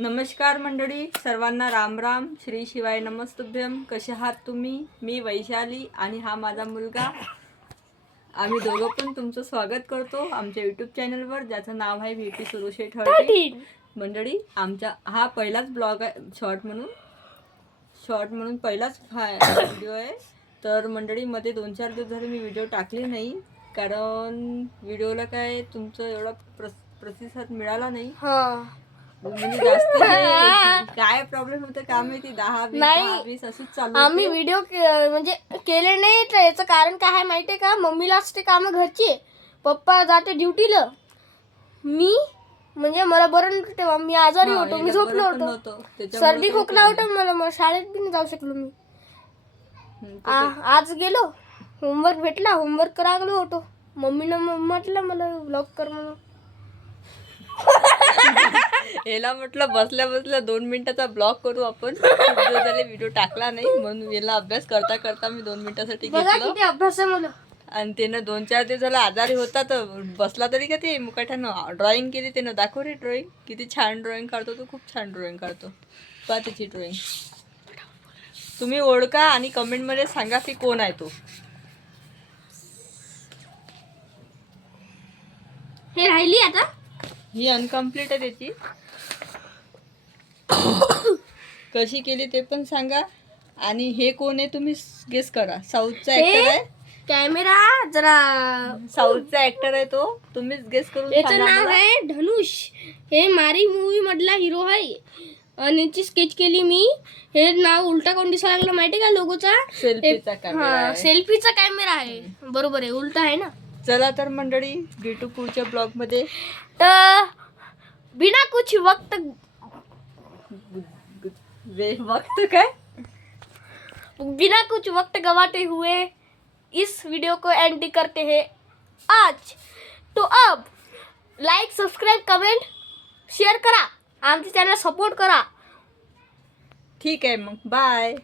नमस्कार मंडळी, सर्वांना राम राम. श्री शिवाय नमस्तुभ्यम. कसे आहात तुम्ही? मी वैशाली आणि हा माझा मुलगा. आम्ही दोघं पण तुमचं स्वागत करतो आमच्या यूट्यूब चॅनलवर, ज्याचं नाव आहे VP सुरुशे ठळके. मंडळी, आमचा हा पहिलाच ब्लॉग आहे, शॉर्ट म्हणून पहिलाच व्हिडिओ आहे. तर मंडळी, मध्ये 2-4 दिवस झाले मी व्हिडिओ टाकली नाही, कारण व्हिडिओला काय तुमचं एवढा प्रतिसाद मिळाला नाही. म्हणजे जास्त काय प्रॉब्लेम होतं काय माहिती. 10-20 असंच चालू. आम्ही व्हिडिओ म्हणजे केले नाही, तर याचं कारण काय आहे माहितीये का? मम्मीला असते कामं घरची, पप्पा जाते ड्युटीला, मी म्हणजे मला बरं नव्हतं तेव्हा, मी आजारी होतो, मी झोपलो होतो, सर्दी खोकला होता मला, मग शाळेत बी नाही जाऊ शकलो मी. आज गेलो, होमवर्क भेटला, होमवर्क करायला होतो, मम्मीनं म्हटलं मला ब्लॉग कर म्हणून. याला म्हटलं बसल्या बसल्या 2 मिनिटाचा ब्लॉग करू आपण. खूप दिवस झाले व्हिडिओ टाकला नाही, म्हणून याला अभ्यास करता करता मी 2 मिनिटासाठी बघा घेतलं. किती अभ्यास आहे मला. आणि त्यानं 2-4 दिवस झाला आजारी होता, तर बसला तरी का ते मुकाट्यानं ड्रॉइंग केली त्यानं. दाखव रे ड्रॉइंग, किती छान ड्रॉइंग काढतो तो, खूप छान ड्रॉइंग काढतो. पहा त्याची ड्रॉइंग. तुम्ही ओळखा आणि कमेंटमध्ये सांगा की कोण आहे तो. हे राहिली आता, ही अनकम्प्लीट आहे त्याची. कशी केली ते पण सांगा. आणि हे कोण आहे तुम्ही गेस करा. साऊथचा ऍक्टर आहे. कॅमेरा जरा साऊथचा ऍक्टर आहे तो, तुम्हीच गेस करून याचं सांगा नाव मला. आहे धनुष. हे मारी मूवी मधला हिरो आहे आणि याची स्केच केली मी. हे नाव उलटा कोण दिसायला लागलं माहितीये का लोगोचा? सेल्फीचा कॅमेरा आहे. सेल्फीचा कॅमेरा आहे, बरोबर आहे, उलटा आहे ना. चला तर मंडळी, भेटू पुढच्या ब्लॉग मध्ये. तर बिना कुछ वक्त बिना कुछ वक्त गवाते हुए इस वीडियो को एंड करते हैं आज. तो अब लाईक, सबस्क्राईब, कमेंट, शेअर करा, आमच्या चॅनल सपोर्ट करा. ठीक आहे मग, बाय.